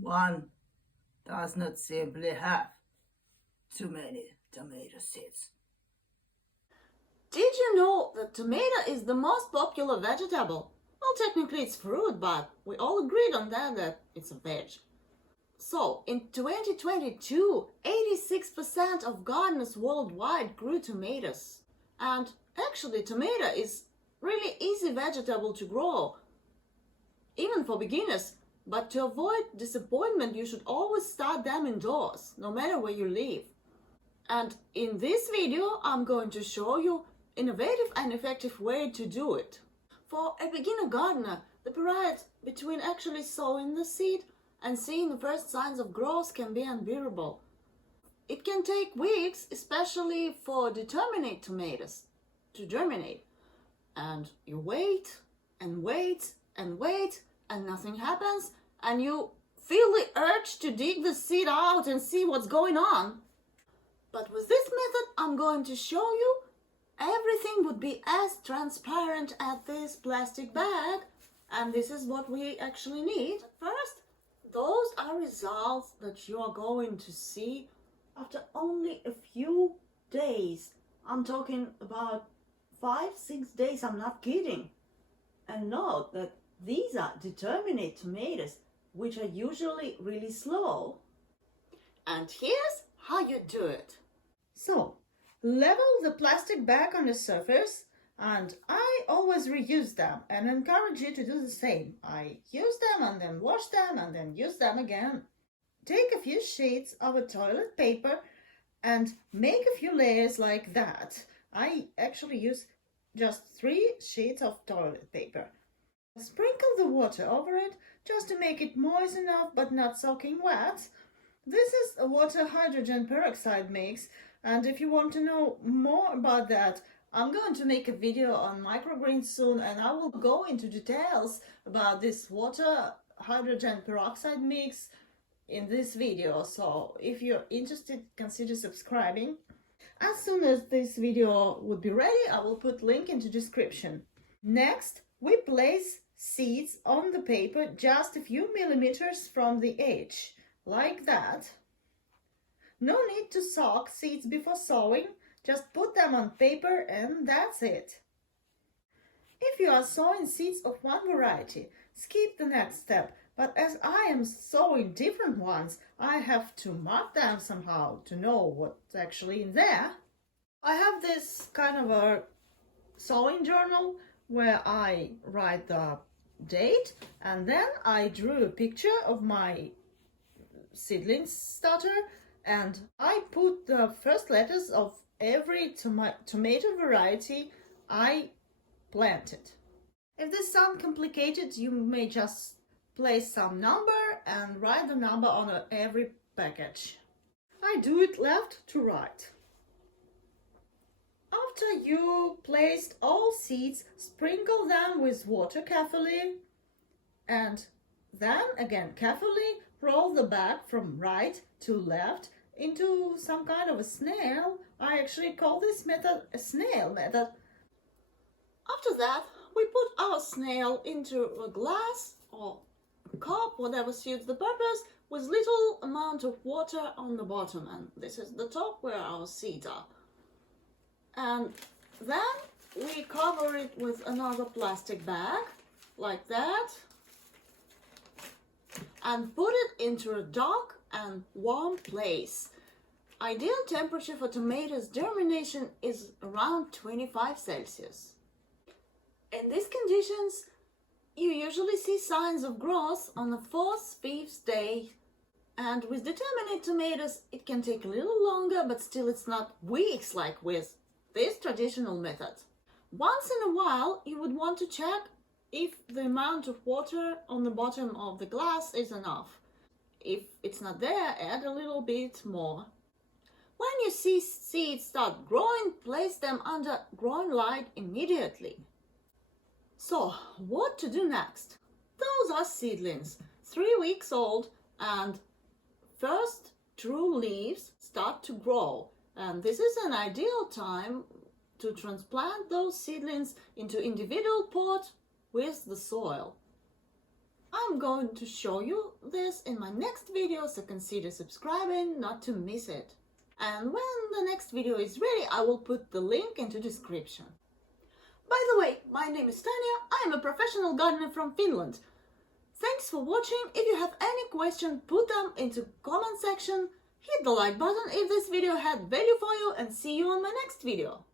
One does not simply have too many tomato seeds. Did you know that tomato is the most popular vegetable? Well, technically it's fruit, but we all agreed on that it's a veg. So, in 2022, 86% of gardeners worldwide grew tomatoes. And actually, tomato is really easy vegetable to grow, even for beginners. But to avoid disappointment, you should always start them indoors, no matter where you live. And in this video, I'm going to show you innovative and effective way to do it. For a beginner gardener, the period between actually sowing the seed and seeing the first signs of growth can be unbearable. It can take weeks, especially for determinate tomatoes, to germinate. And you wait and wait and wait and nothing happens, and you feel the urge to dig the seed out and see what's going on. But with this method I'm going to show you, everything would be as transparent as this plastic bag, and this is what we actually need. First, those are results that you are going to see after only a few days. I'm talking about 5-6 days, I'm not kidding. And note that these are determinate tomatoes, which are usually really slow. And here's how you do it. So, level the plastic bag on the surface, and I always reuse them and encourage you to do the same. I use them and then wash them and then use them again. Take a few sheets of a toilet paper and make a few layers like that. I actually use just 3 sheets of toilet paper. Sprinkle the water over it just to make it moist enough but not soaking wet. This is a water hydrogen peroxide mix, and if you want to know more about that, I'm going to make a video on microgreens soon, and I will go into details about this water hydrogen peroxide mix in this video. So if you're interested, consider subscribing. As soon as this video would be ready, I will put link into description. Next, we place seeds on the paper just a few millimeters from the edge, like that. No need to soak seeds before sowing, just put them on paper and that's it. If you are sowing seeds of one variety, skip the next step, but as I am sowing different ones, I have to mark them somehow to know what's actually in there. I have this kind of a sowing journal where I write the date, and then I drew a picture of my seedlings starter, and I put the first letters of every tomato variety I planted. If this sounds complicated, you may just place some number and write the number on every package. I do it left to right. After you placed all seeds, sprinkle them with water carefully, and then again carefully roll the bag from right to left into some kind of a snail. I actually call this method a snail method. After that, we put our snail into a glass or a cup, whatever suits the purpose, with little amount of water on the bottom, and this is the top where our seeds are. And then we cover it with another plastic bag, like that, and put it into a dark and warm place. Ideal temperature for tomatoes germination is around 25 Celsius. In these conditions, you usually see signs of growth on the 4th, 5th day. And with determinate tomatoes, it can take a little longer, but still it's not weeks like with this traditional method. Once in a while, you would want to check if the amount of water on the bottom of the glass is enough. If it's not there, add a little bit more. When you see seeds start growing, place them under growing light immediately. So, what to do next? Those are seedlings, 3 weeks old, and first true leaves start to grow. And this is an ideal time to transplant those seedlings into individual pots with the soil. I'm going to show you this in my next video, so consider subscribing not to miss it. And when the next video is ready, I will put the link into description. By the way, my name is Tanya, I am a professional gardener from Finland. Thanks for watching. If you have any question, put them into comment section. Hit the like button if this video had value for you, and see you on my next video.